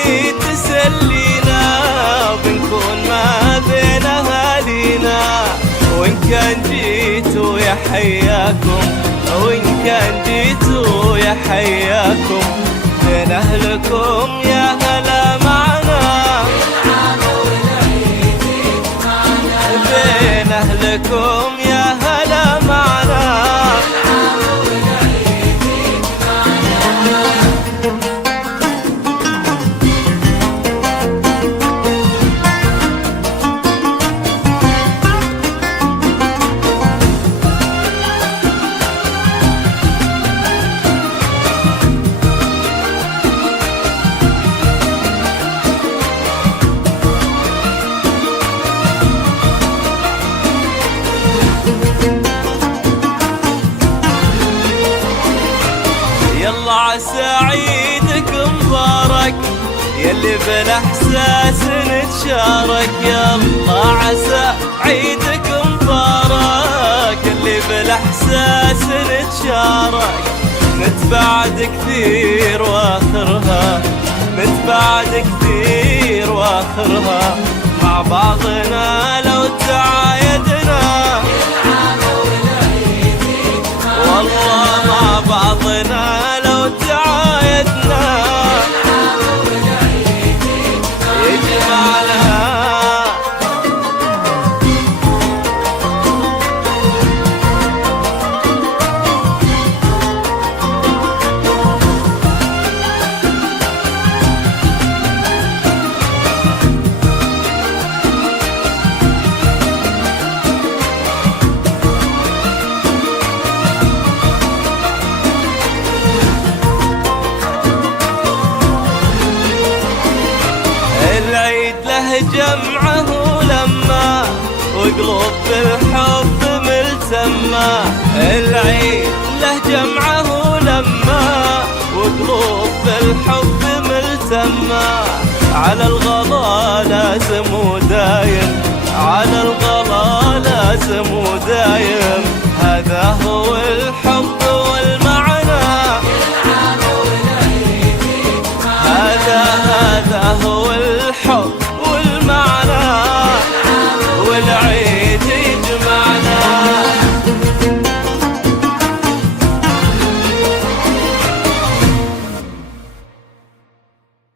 العيد تسلينا بنكون ما بين أهالينا، وإن كان جيتوا يا حياكم، وإن كان جيتوا يا حياكم، بين أهلكم يا هلا معنا، بين أهلكم يا هلا معنا. يلا عسى عيدك مبارك يلي بالاحساس نتشارك، يلا عسى عيدك مبارك يلي بالاحساس نتشارك، نتبعد كثير واخرها، نتبعد كثير واخرها، مع بعضنا لو تعايدنا، والله مع بعضنا لو تعايدنا يجمعنا. العيد له جمعه لما وقلوب بالحب ملتمة، العيد له جمعه لما وقلوب بالحب ملتمة، على الغلا لازم ودايم، على الغلا لازم ودايم، هذا هو الحب